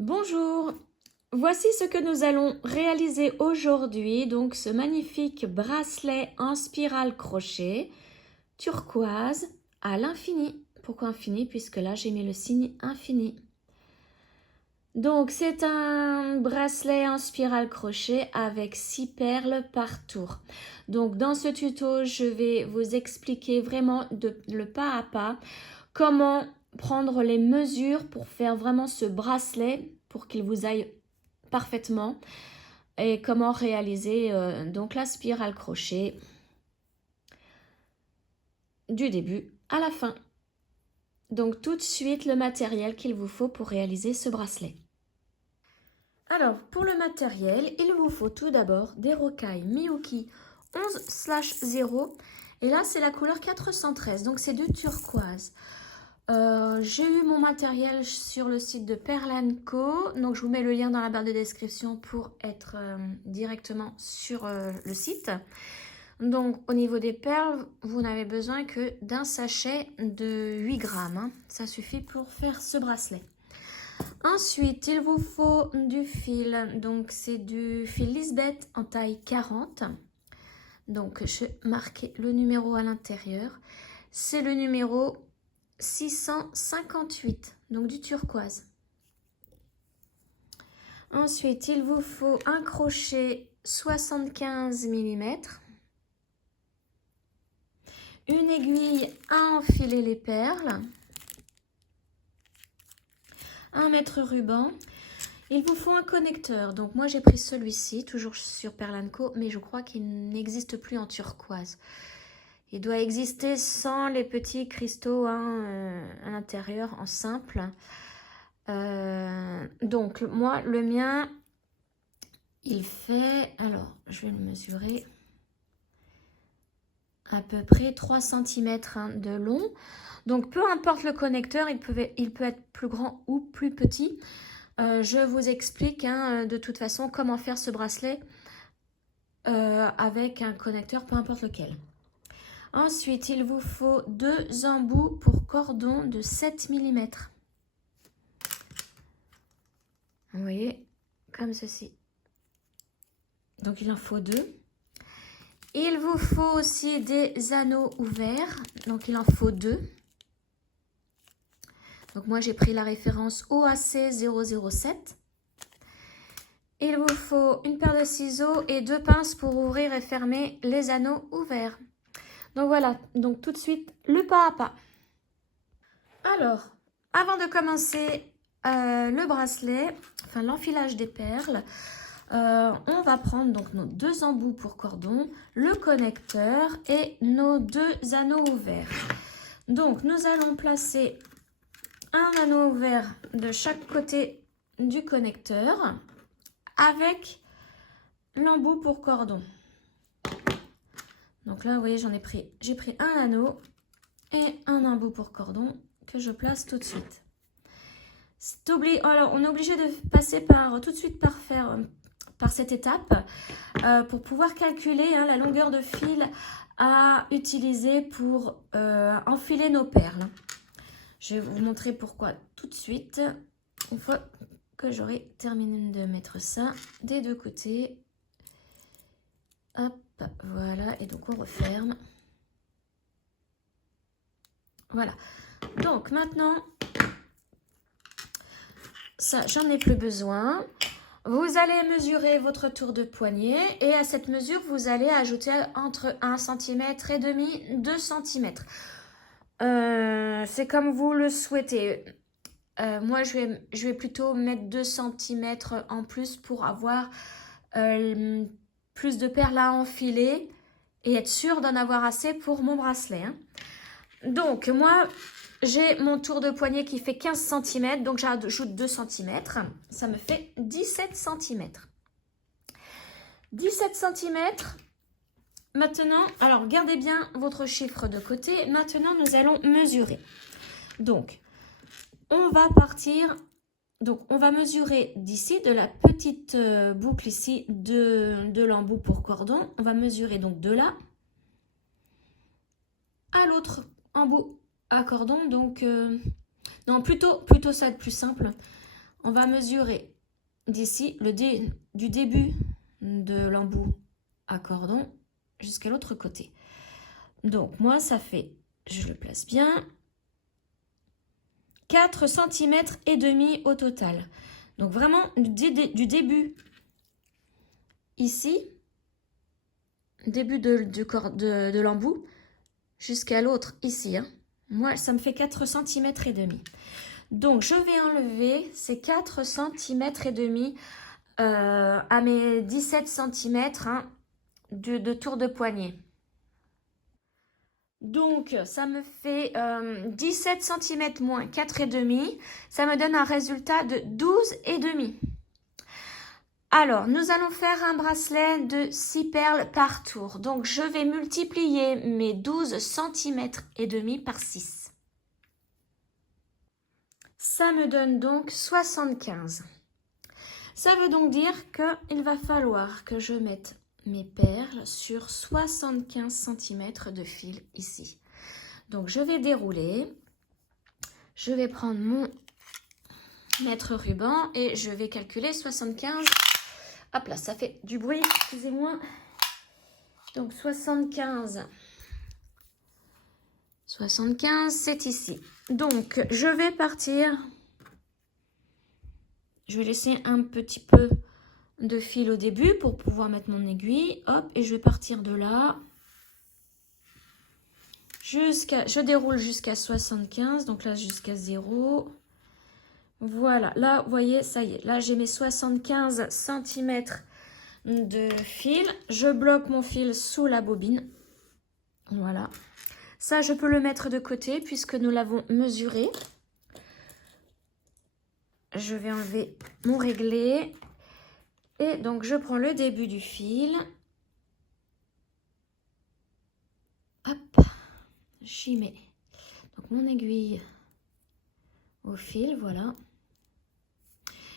Bonjour, voici ce que nous allons réaliser aujourd'hui, donc ce magnifique bracelet en spirale crochet turquoise à l'infini. Pourquoi infini? Puisque là j'ai mis le signe infini. Donc c'est un bracelet en spirale crochet avec 6 perles par tour. Donc dans ce tuto je vais vous expliquer vraiment le pas à pas comment prendre les mesures pour faire vraiment ce bracelet pour qu'il vous aille parfaitement et comment réaliser donc la spirale crochet du début à la fin. Donc tout de suite le matériel qu'il vous faut pour réaliser ce bracelet. Alors pour le matériel, il vous faut tout d'abord des rocailles Miyuki 11/0 et là c'est la couleur 413, donc c'est du turquoise. J'ai eu mon matériel sur le site de Perle & Co, donc je vous mets le lien dans la barre de description pour être directement sur le site. Donc au niveau des perles, vous n'avez besoin que d'un sachet de 8 grammes, hein. Ça suffit pour faire ce bracelet. Ensuite, il vous faut du fil, donc c'est du fil Lisbeth en taille 40. Donc je vais marquer le numéro à l'intérieur. C'est le numéro 658, donc du turquoise. Ensuite, il vous faut un crochet 75 mm, une aiguille à enfiler les perles, un mètre ruban. Il vous faut un connecteur, donc moi j'ai pris celui-ci, toujours sur Perle & Co, mais je crois qu'il n'existe plus en turquoise. Il doit exister sans les petits cristaux hein, à l'intérieur, en simple. Donc moi le mien il fait, alors je vais le mesurer, à peu près 3 cm hein, de long. Donc peu importe le connecteur, il peut être plus grand ou plus petit. Je vous explique hein, de toute façon comment faire ce bracelet avec un connecteur, peu importe lequel. Ensuite, il vous faut 2 embouts pour cordon de 7 mm. Vous voyez, comme ceci. Donc il en faut 2. Il vous faut aussi des anneaux ouverts, donc il en faut 2. Donc moi j'ai pris la référence OAC 007. Il vous faut une paire de ciseaux et 2 pinces pour ouvrir et fermer les anneaux ouverts. Donc voilà, donc tout de suite le pas à pas. Alors, avant de commencer le bracelet, enfin l'enfilage des perles, on va prendre donc nos 2 embouts pour cordon, le connecteur et nos 2 anneaux ouverts. Donc nous allons placer un anneau ouvert de chaque côté du connecteur avec l'embout pour cordon. Donc là vous voyez j'ai pris un anneau et un embout pour cordon que je place tout de suite. Alors on est obligé de passer tout de suite par cette étape pour pouvoir calculer hein, la longueur de fil à utiliser pour enfiler nos perles. Je vais vous montrer pourquoi tout de suite, une fois que j'aurai terminé de mettre ça des 2 côtés. Hop, voilà, et donc on referme. Voilà, donc maintenant, ça j'en ai plus besoin. Vous allez mesurer votre tour de poignet et à cette mesure, vous allez ajouter entre 1 cm et demi, 2 cm. C'est comme vous le souhaitez. Moi, je vais plutôt mettre 2 cm en plus pour avoir plus de perles à enfiler et être sûre d'en avoir assez pour mon bracelet. Hein. Donc, moi, j'ai mon tour de poignet qui fait 15 cm, donc j'ajoute 2 cm. Ça me fait 17 cm. 17 cm. Maintenant, alors gardez bien votre chiffre de côté. Maintenant, nous allons mesurer. Donc, on va partir, donc on va mesurer d'ici, de la petite boucle ici de l'embout pour cordon. On va mesurer donc de là à l'autre embout à cordon. Donc, non, plutôt ça va être plus simple. on va mesurer d'ici du début de l'embout à cordon jusqu'à l'autre côté. Donc moi ça fait, je le place bien, 4 cm et demi au total. Donc vraiment du début ici, début de l'embout jusqu'à l'autre ici. Hein. Moi ça me fait 4 cm et demi. Donc je vais enlever ces 4 cm et demi à mes 17 cm hein, de tour de poignet. Donc ça me fait 17 cm moins 4,5. Ça me donne un résultat de 12,5. Alors, nous allons faire un bracelet de 6 perles par tour. Donc, je vais multiplier mes 12 cm et demi par 6. Ça me donne donc 75. Ça veut donc dire qu'il va falloir que je mette mes perles sur 75 cm de fil ici. Donc, je vais dérouler. Je vais prendre mon mètre ruban et je vais calculer 75. Hop là, ça fait du bruit, excusez-moi. Donc 75, c'est ici. Donc je vais partir. Je vais laisser un petit peu de fil au début pour pouvoir mettre mon aiguille. Hop, et je vais partir de là. Je déroule jusqu'à 75, donc là jusqu'à 0. Voilà, là, vous voyez, ça y est. Là, j'ai mes 75 cm de fil. Je bloque mon fil sous la bobine. Voilà. Ça, je peux le mettre de côté puisque nous l'avons mesuré. Je vais enlever mon réglé. Et donc, je prends le début du fil. Hop, j'y mets donc mon aiguille au fil, voilà.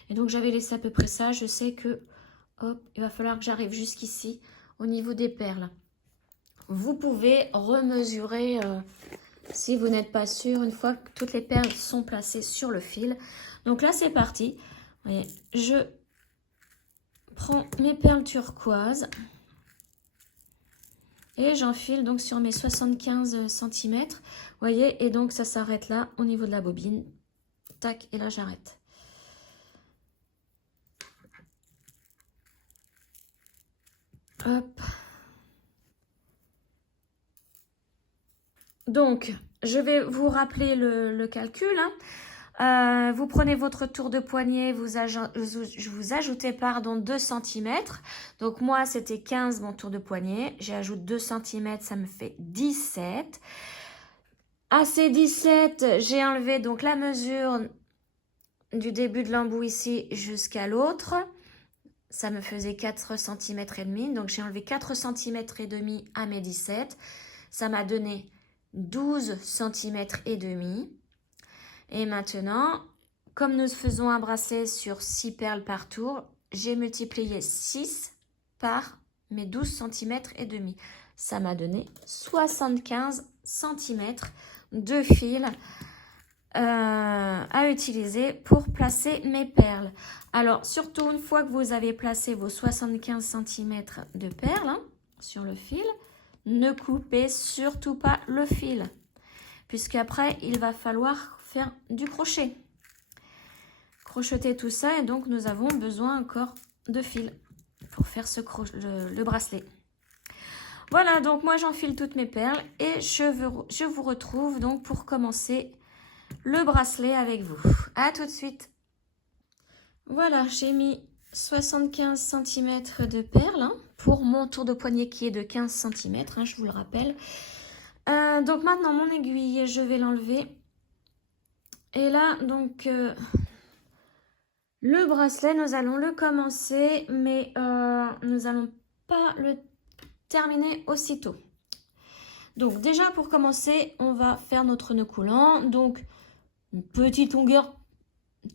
Et donc, j'avais laissé à peu près ça. Je sais que, hop, il va falloir que j'arrive jusqu'ici au niveau des perles. Vous pouvez remesurer si vous n'êtes pas sûr une fois que toutes les perles sont placées sur le fil. Donc là, c'est parti. Vous voyez, je prends mes perles turquoises et j'enfile donc sur mes 75 cm. Vous voyez, et donc ça s'arrête là au niveau de la bobine. Tac, et là j'arrête. Hop. Donc, je vais vous rappeler le calcul. Hein. Vous prenez votre tour de poignet, vous ajoutez 2 cm. Donc, moi, c'était 15 mon tour de poignet. J'ajoute 2 cm, ça me fait 17. À ces 17, j'ai enlevé donc la mesure du début de l'embout ici jusqu'à l'autre. Ça me faisait 4 cm et demi. Donc, j'ai enlevé 4 cm et demi à mes 17. Ça m'a donné 12 cm et demi. Et maintenant, comme nous faisons un bracelet sur 6 perles par tour, j'ai multiplié 6 par mes 12 cm et demi. Ça m'a donné 75 cm de fil à utiliser pour placer mes perles. Alors, surtout une fois que vous avez placé vos 75 cm de perles hein, sur le fil, ne coupez surtout pas le fil, puisqu'après, il va falloir faire du crochet. Crocheter tout ça, et donc nous avons besoin encore de fil pour faire le bracelet. Voilà, donc moi j'enfile toutes mes perles et je vous retrouve donc pour commencer le bracelet avec vous. À tout de suite. Voilà, j'ai mis 75 cm de perles hein, pour mon tour de poignet qui est de 15 cm, hein, je vous le rappelle. Donc maintenant mon aiguille, je vais l'enlever. Et là, donc, le bracelet, nous allons le commencer, mais nous n'allons pas le terminer aussitôt. Donc déjà pour commencer, on va faire notre nœud coulant. Donc une petite longueur,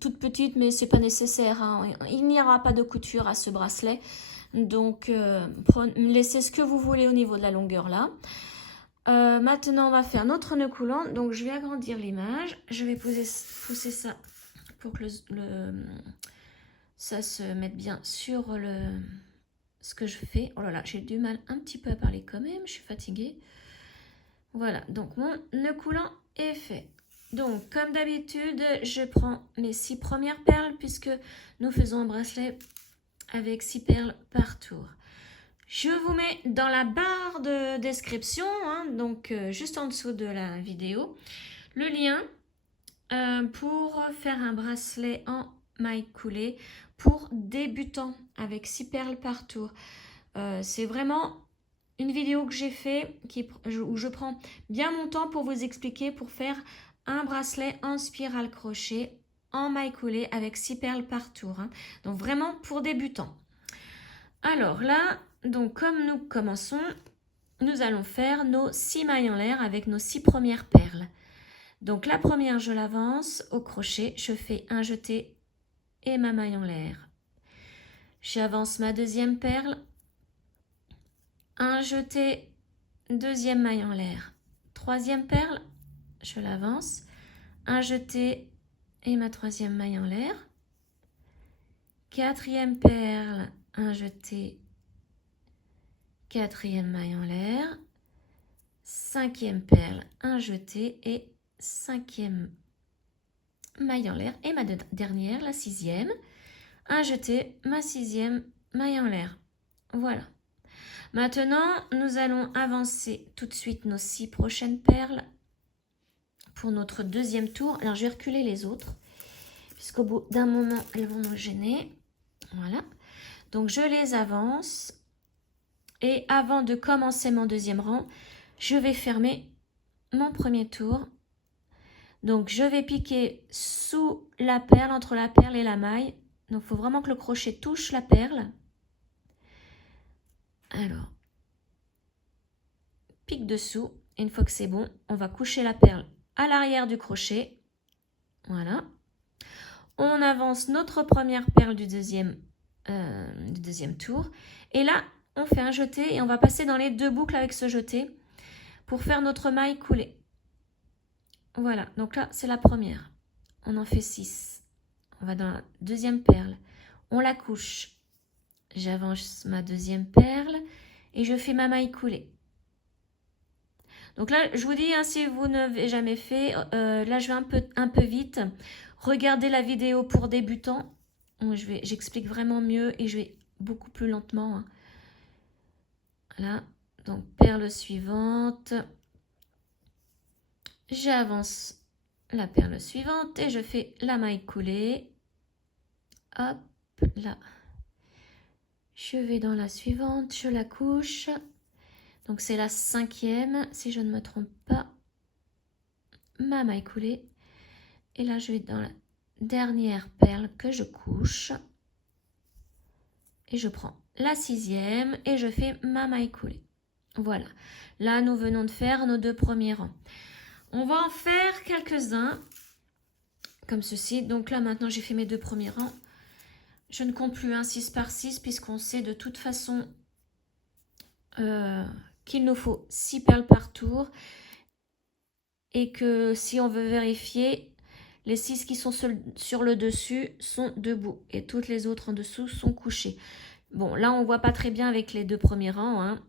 toute petite, mais c'est pas nécessaire. Hein. Il n'y aura pas de couture à ce bracelet. Donc laissez ce que vous voulez au niveau de la longueur là. Maintenant, on va faire notre nœud coulant. Donc, je vais agrandir l'image. Je vais pousser ça pour que ça se mette bien sur ce que je fais. Oh là là, j'ai du mal un petit peu à parler quand même, je suis fatiguée. Voilà, donc mon nœud coulant est fait. Donc, comme d'habitude, je prends mes 6 premières perles puisque nous faisons un bracelet avec 6 perles par tour. Je vous mets dans la barre de description, hein, donc juste en dessous de la vidéo, le lien pour faire un bracelet en maille coulée pour débutants avec 6 perles par tour. C'est vraiment une vidéo que j'ai fait où je prends bien mon temps pour vous expliquer pour faire un bracelet en spirale crochet en maille coulée avec 6 perles par tour. Hein. Donc vraiment pour débutants. Alors là, donc comme nous commençons, nous allons faire nos 6 mailles en l'air avec nos 6 premières perles. Donc la première, je l'avance au crochet, je fais un jeté et ma maille en l'air. J'avance ma deuxième perle, un jeté, deuxième maille en l'air. Troisième perle, je l'avance, un jeté et ma troisième maille en l'air. Quatrième perle, un jeté, quatrième maille en l'air. Cinquième perle, un jeté et cinquième maille en l'air. Et ma dernière, la sixième, un jeté, ma sixième maille en l'air. Voilà. Maintenant, nous allons avancer tout de suite nos 6 prochaines perles pour notre deuxième tour. Alors, je vais reculer les autres, puisqu'au bout d'un moment, elles vont nous gêner. Voilà. Donc, je les avance. Et avant de commencer mon deuxième rang, je vais fermer mon premier tour. Donc, je vais piquer sous la perle, entre la perle et la maille. Donc, il faut vraiment que le crochet touche la perle. Alors, pique dessous. Et une fois que c'est bon, on va coucher la perle à l'arrière du crochet. Voilà. On avance notre première perle du deuxième tour. Et là, on fait un jeté et on va passer dans les 2 boucles avec ce jeté pour faire notre maille coulée. Voilà, donc là, c'est la première. On en fait 6. On va dans la deuxième perle. On la couche. J'avance ma deuxième perle et je fais ma maille coulée. Donc là, je vous dis, hein, si vous n'avez jamais fait, là, je vais un peu vite. Regardez la vidéo pour débutants. J'explique vraiment mieux et je vais beaucoup plus lentement. Hein. Là, donc perle suivante. J'avance la perle suivante et je fais la maille coulée. Hop, là. Je vais dans la suivante, je la couche. Donc c'est la 5e, si je ne me trompe pas. Ma maille coulée. Et là, je vais dans la dernière perle que je couche. Et je prends la 6e et je fais ma maille coulée. Voilà. Là, nous venons de faire nos 2 premiers rangs. On va en faire quelques-uns comme ceci. Donc là, maintenant, j'ai fait mes 2 premiers rangs. Je ne compte plus un 6 par 6 puisqu'on sait de toute façon qu'il nous faut 6 perles par tour. Et que si on veut vérifier, les 6 qui sont sur le dessus sont debout. Et toutes les autres en dessous sont couchées. Bon, là, on ne voit pas très bien avec les 2 premiers rangs. Hein.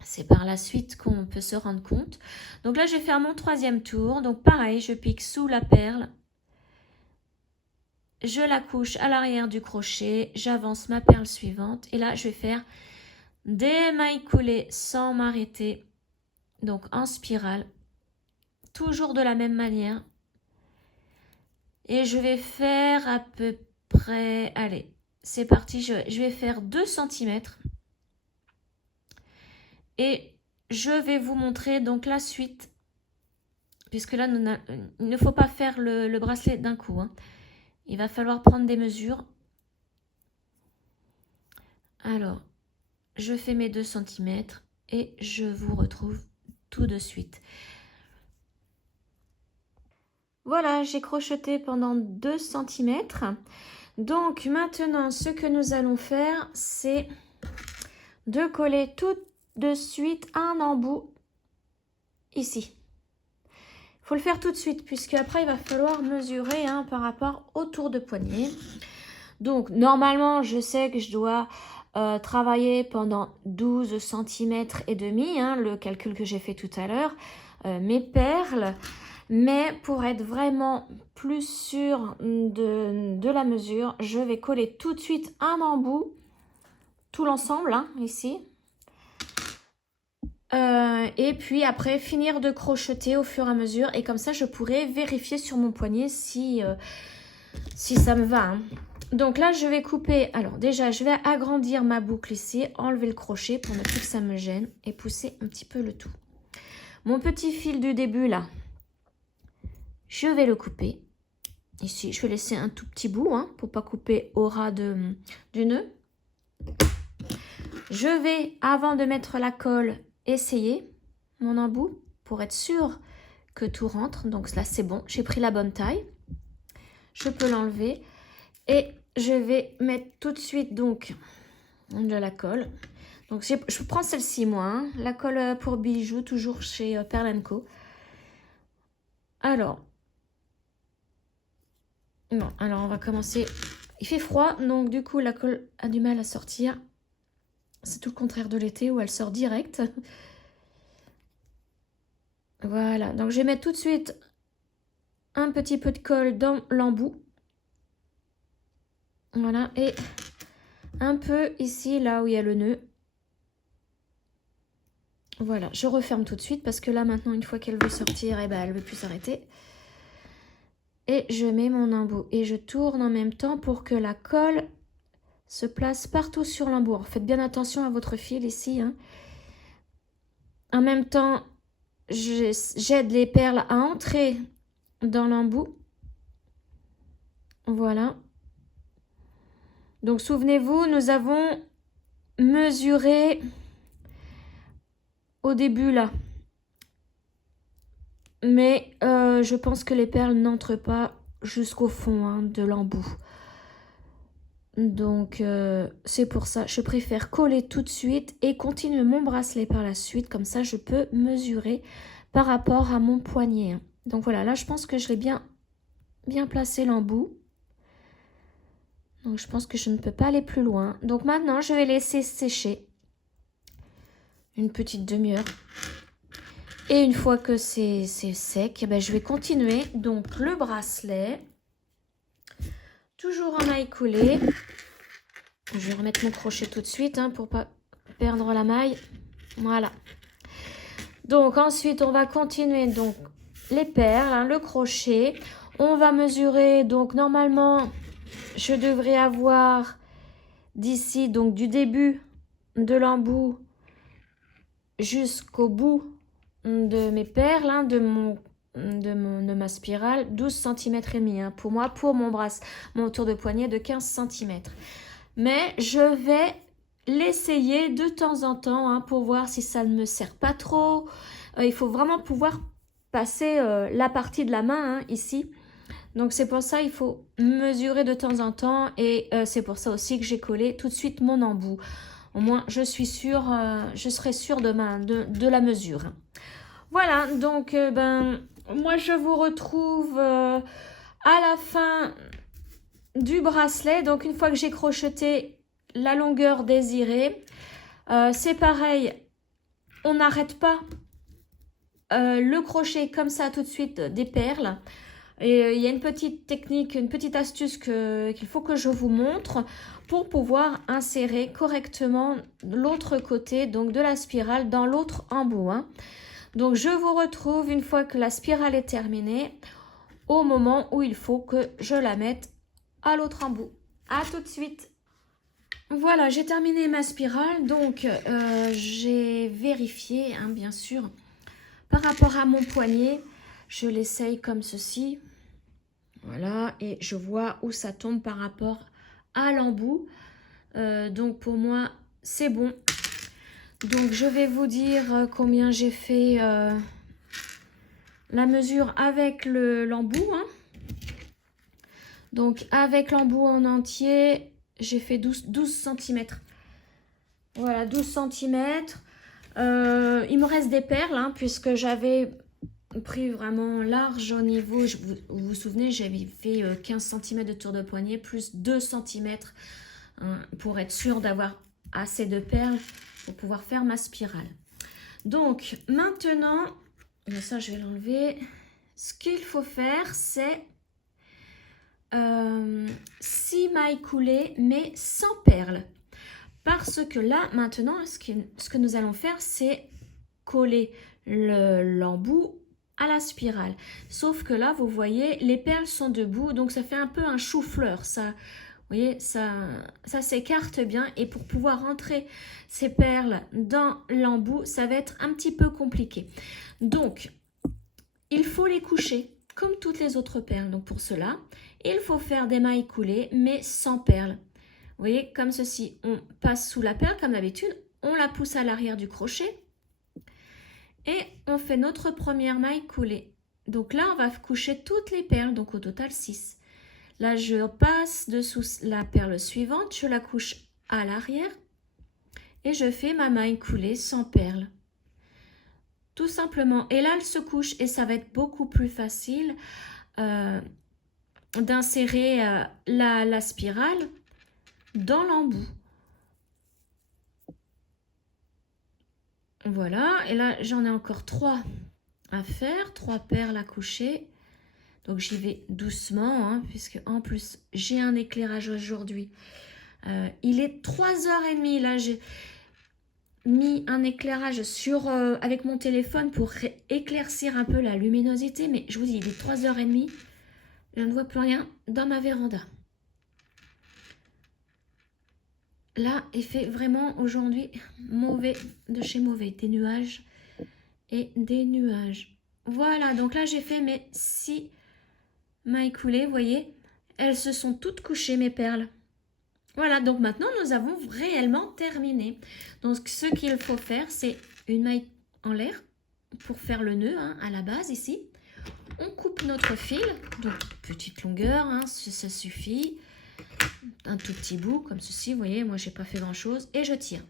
C'est par la suite qu'on peut se rendre compte. Donc là, je vais faire mon 3e tour. Donc pareil, je pique sous la perle. Je la couche à l'arrière du crochet. J'avance ma perle suivante. Et là, je vais faire des mailles coulées sans m'arrêter. Donc en spirale. Toujours de la même manière. Et je vais faire à peu près... Allez, c'est parti. Je vais faire 2 cm. Et je vais vous montrer donc la suite. Puisque là, il ne faut pas faire le bracelet d'un coup. Hein. Il va falloir prendre des mesures. Alors, je fais mes 2 cm et je vous retrouve tout de suite. Voilà, j'ai crocheté pendant 2 cm. Donc maintenant, ce que nous allons faire, c'est de coller tout de suite un embout ici. Il faut le faire tout de suite puisque après il va falloir mesurer hein, par rapport au tour de poignet. Donc normalement je sais que je dois travailler pendant 12 cm et demi, hein, le calcul que j'ai fait tout à l'heure, mes perles. Mais pour être vraiment plus sûre de la mesure, je vais coller tout de suite un embout, tout l'ensemble hein, ici. Et puis après finir de crocheter au fur et à mesure et comme ça je pourrai vérifier sur mon poignet si ça me va hein. Donc là je vais couper, alors déjà je vais agrandir ma boucle ici, enlever le crochet pour ne plus que ça me gêne et pousser un petit peu le tout. Mon petit fil du début là, je vais le couper ici, je vais laisser un tout petit bout hein, pour pas couper au ras du nœud. Je vais, avant de mettre la colle, essayer mon embout pour être sûre que tout rentre. Donc là c'est bon, j'ai pris la bonne taille. Je peux l'enlever et je vais mettre tout de suite donc de la colle. Donc je prends celle-ci moi, hein, la colle pour bijoux, toujours chez Pearl & Co. Alors, bon, alors on va commencer. Il fait froid, donc du coup la colle a du mal à sortir. C'est tout le contraire de l'été où elle sort direct. Voilà, donc je vais mettre tout de suite un petit peu de colle dans l'embout. Voilà, et un peu ici, là où il y a le nœud. Voilà, je referme tout de suite parce que là, maintenant, une fois qu'elle veut sortir, eh ben, elle ne veut plus s'arrêter. Et je mets mon embout et je tourne en même temps pour que la colle se place partout sur l'embout. Faites bien attention à votre fil ici, hein. En même temps, j'aide les perles à entrer dans l'embout. Voilà. Donc, souvenez-vous, nous avons mesuré au début, là. Mais je pense que les perles n'entrent pas jusqu'au fond hein, de l'embout. Donc, c'est pour ça, je préfère coller tout de suite et continuer mon bracelet par la suite. Comme ça, je peux mesurer par rapport à mon poignet. Hein. Donc voilà, là, je pense que je l'ai bien placé l'embout. Donc, je pense que je ne peux pas aller plus loin. Donc maintenant, je vais laisser sécher une petite demi-heure. Et une fois que c'est sec, eh ben, je vais continuer donc le bracelet. Toujours en maille coulée. Je vais remettre mon crochet tout de suite hein, pour ne pas perdre la maille. Voilà. Donc ensuite, on va continuer donc les perles, hein, le crochet. On va mesurer, donc normalement, je devrais avoir d'ici, donc du début de l'embout jusqu'au bout de mes perles, hein, de ma spirale, 12 cm et demi hein, pour moi, pour mon tour de poignet de 15 cm. Mais je vais l'essayer de temps en temps hein, pour voir si ça ne me sert pas trop. Il faut vraiment pouvoir passer la partie de la main hein, ici. Donc c'est pour ça il faut mesurer de temps en temps et c'est pour ça aussi que j'ai collé tout de suite mon embout. Au moins je suis sûre, je serai sûre de la mesure. Voilà, donc moi je vous retrouve à la fin du bracelet. Donc une fois que j'ai crocheté la longueur désirée, c'est pareil, on n'arrête pas le crochet comme ça tout de suite des perles. Et il y a une petite technique, une petite astuce qu'il faut que je vous montre pour pouvoir insérer correctement l'autre côté donc de la spirale dans l'autre embout. Hein. Donc je vous retrouve une fois que la spirale est terminée au moment où il faut que je la mette à l'autre embout. À tout de suite. Voilà, j'ai terminé ma spirale. Donc j'ai vérifié hein, bien sûr par rapport à mon poignet. Je l'essaye comme ceci. Voilà, et je vois où ça tombe par rapport à l'embout. Donc pour moi, c'est bon. Donc je vais vous dire combien j'ai fait la mesure avec l'embout. Hein. Donc avec l'embout en entier, j'ai fait 12 cm. Voilà, 12 cm. Il me reste des perles, hein, puisque j'avais pris vraiment large au niveau. Vous vous souvenez, j'avais fait 15 cm de tour de poignet plus 2 cm pour être sûr d'avoir assez de perles pour pouvoir faire ma spirale. Donc maintenant, bien ça je vais l'enlever. Ce qu'il faut faire, c'est 6 mailles coulées mais sans perles. Parce que là, maintenant, ce que nous allons faire, c'est coller l'embout à la spirale. Sauf que là, vous voyez, les perles sont debout, donc ça fait un peu un chou-fleur. Ça, vous voyez, ça s'écarte bien. Et pour pouvoir rentrer ces perles dans l'embout, ça va être un petit peu compliqué. Donc, il faut les coucher comme toutes les autres perles. Donc pour cela, il faut faire des mailles coulées, mais sans perles. Vous voyez, comme ceci, on passe sous la perle comme d'habitude, on la pousse à l'arrière du crochet et on fait notre première maille coulée. Donc là, on va coucher toutes les perles, donc au total 6. Là, je passe dessous la perle suivante, je la couche à l'arrière et je fais ma maille coulée sans perles. Tout simplement. Et là, elle se couche et ça va être beaucoup plus facile d'insérer la spirale dans l'embout. Voilà, et là j'en ai encore 3 à faire, 3 perles à coucher. Donc j'y vais doucement, hein, puisque en plus j'ai un éclairage aujourd'hui. Il est 3h30, là j'ai mis un éclairage avec mon téléphone pour éclaircir un peu la luminosité. Mais je vous dis, il est 3h30, je ne vois plus rien dans ma véranda. Là, il fait vraiment aujourd'hui mauvais de chez mauvais. Des nuages et des nuages. Voilà, donc là, j'ai fait mes 6 mailles coulées. Vous voyez, elles se sont toutes couchées, mes perles. Voilà, donc maintenant, nous avons réellement terminé. Donc, ce qu'il faut faire, c'est une maille en l'air pour faire le nœud hein, à la base ici. On coupe notre fil, donc petite longueur, hein, ça suffit. Un tout petit bout comme ceci, vous voyez, moi j'ai pas fait grand chose et je tire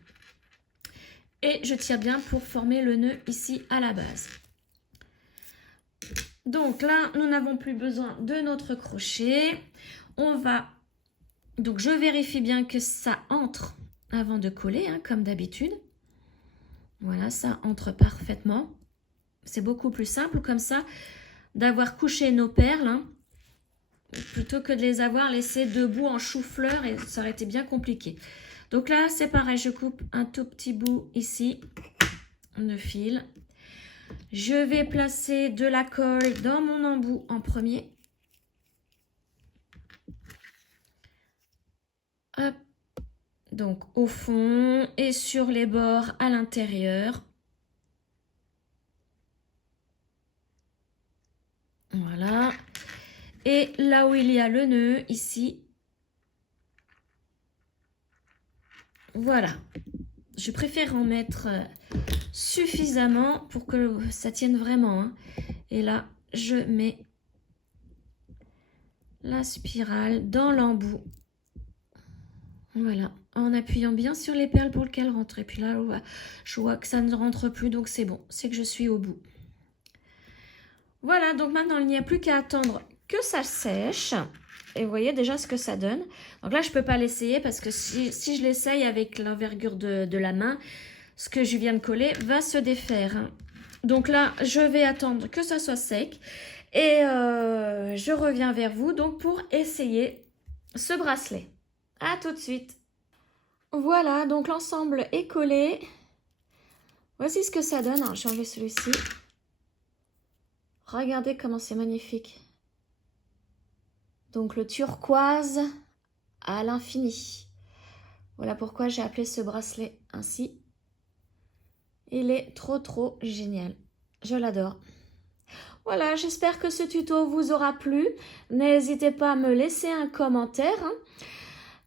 bien pour former le nœud ici à la base. Donc là nous n'avons plus besoin de notre crochet, donc je vérifie bien que ça entre avant de coller hein, comme d'habitude. Voilà, ça entre parfaitement, c'est beaucoup plus simple comme ça d'avoir couché nos perles hein, plutôt que de les avoir laissées debout en chou-fleur et ça aurait été bien compliqué. Donc là, c'est pareil, je coupe un tout petit bout ici de fil. Je vais placer de la colle dans mon embout en premier. Hop. Donc au fond et sur les bords à l'intérieur. Voilà. Et là où il y a le nœud, ici, voilà. Je préfère en mettre suffisamment pour que ça tienne vraiment. Hein. Et là, je mets la spirale dans l'embout. Voilà, en appuyant bien sur les perles pour qu'elles rentrent. Et puis là, je vois que ça ne rentre plus, donc c'est bon, c'est que je suis au bout. Voilà, donc maintenant, il n'y a plus qu'à attendre que ça sèche. Et vous voyez déjà ce que ça donne. Donc là, je ne peux pas l'essayer parce que si je l'essaye avec l'envergure de la main, ce que je viens de coller va se défaire. Donc là, je vais attendre que ça soit sec. Et je reviens vers vous donc pour essayer ce bracelet. À tout de suite. Voilà, donc l'ensemble est collé. Voici ce que ça donne. Alors, j'ai enlevé celui-ci. Regardez comment c'est magnifique. Donc le turquoise à l'infini. Voilà pourquoi j'ai appelé ce bracelet ainsi. Il est trop génial. Je l'adore. Voilà, j'espère que ce tuto vous aura plu. N'hésitez pas à me laisser un commentaire. Hein.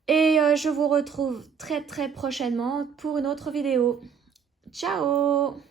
Et je vous retrouve très prochainement pour une autre vidéo. Ciao!